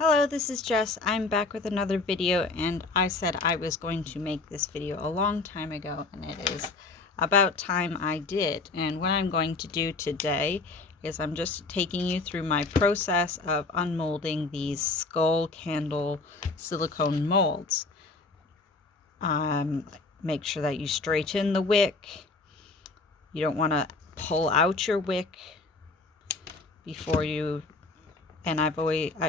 Hello, this is Jess. I'm back with another video, and I said I was going to make this video a long time ago, and it is about time I did. And what I'm going to do today is I'm just taking you through my process of unmolding these skull candle silicone molds. Make sure that you straighten the wick. You don't want to pull out your wick before you, and I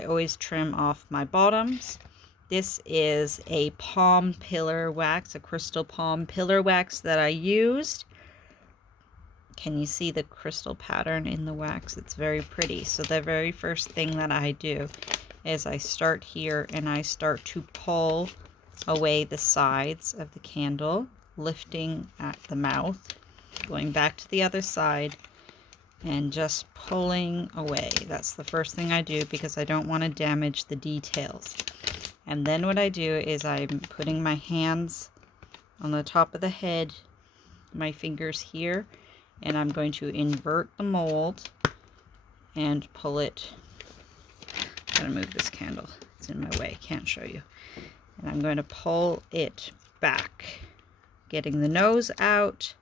always trim off my bottoms. This is a palm pillar wax, a crystal palm pillar wax that I used. Can you see the crystal pattern in the wax? It's very pretty. So the very first thing that I do is I start here and I start to pull away the sides of the candle, lifting at the mouth, going back to the other side, and just pulling away. That's the first thing I do because I don't want to damage the details. And then what I do is I'm putting my hands on the top of the head, my fingers here, and I'm going to invert the mold and pull it. I'm going to move this candle. It's in my way. Can't show you. And I'm going to pull it back, getting the nose out,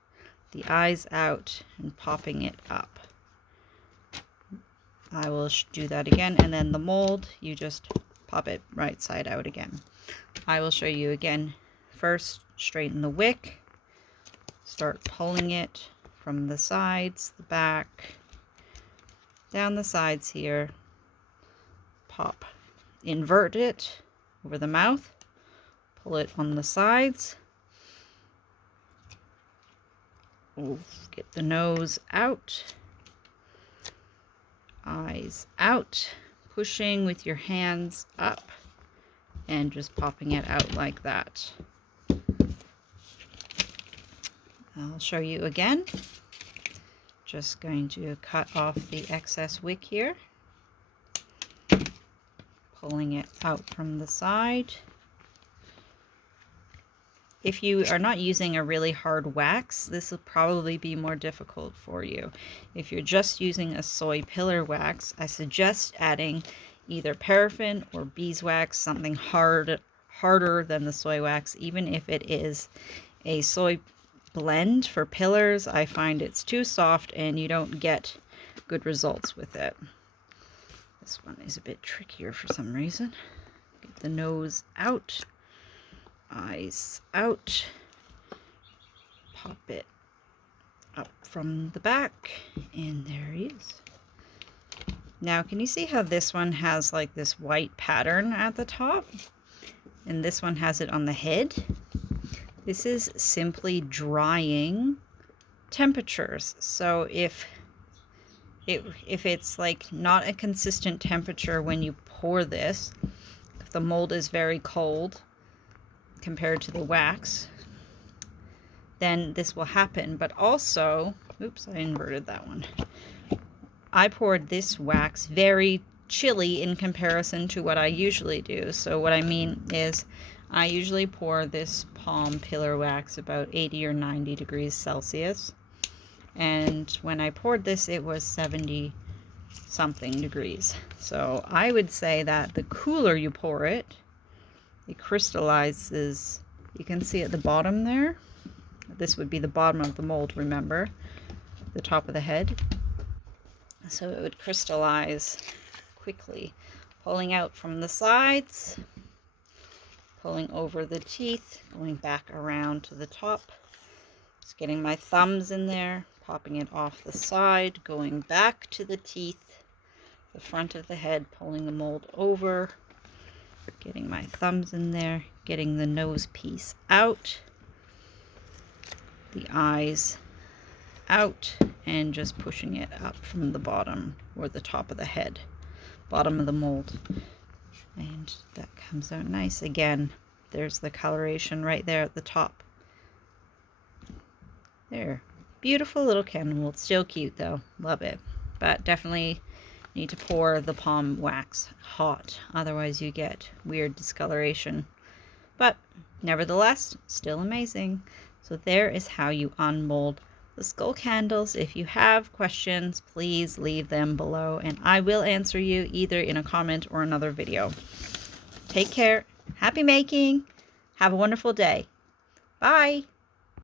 the eyes out, and popping it up. I will do that again, and then the mold, you just pop it right side out again. I will show you again. First, straighten the wick, start pulling it from the sides, the back, down the sides here, pop, invert it over the mouth, pull it on the sides, get the nose out, eyes out, pushing with your hands up and just popping it out like that. I'll show you again. Just going to cut off the excess wick here, pulling it out from the side. If you are not using a really hard wax, this will probably be more difficult for you. If you're just using a soy pillar wax, I suggest adding either paraffin or beeswax, something harder than the soy wax. Even if it is a soy blend for pillars, I find it's too soft and you don't get good results with it. This one is a bit trickier for some reason. Get the nose out, eyes out, pop it up from the back, and there he is. Now, can you see how this one has like this white pattern at the top, and this one has it on the head? This is simply drying temperatures. So if it's like not a consistent temperature when you pour this, if the mold is very cold compared to the wax, then this will happen. But also, oops, I inverted that one. I poured this wax very chilly in comparison to what I usually do. So what I mean is I usually pour this palm pillar wax about 80 or 90 degrees Celsius. And when I poured this, it was 70 something degrees. So I would say that the cooler you pour it, it crystallizes. You can see at the bottom there. This would be the bottom of the mold, remember, the top of the head. So it would crystallize quickly, pulling out from the sides, pulling over the teeth, going back around to the top. Just getting my thumbs in there, popping it off the side, going back to the teeth, the front of the head, pulling the mold over, getting my thumbs in there, getting the nose piece out, the eyes out, and just pushing it up from the bottom or the top of the head, bottom of the mold. And that comes out nice. Again, there's the coloration right there at the top. There. Beautiful little candle mold. Still cute though. Love it. But definitely need to pour the palm wax hot. Otherwise you get weird discoloration. But nevertheless, still amazing. So there is how you unmold the skull candles. If you have questions, please leave them below and I will answer you either in a comment or another video. Take care. Happy making. Have a wonderful day. Bye.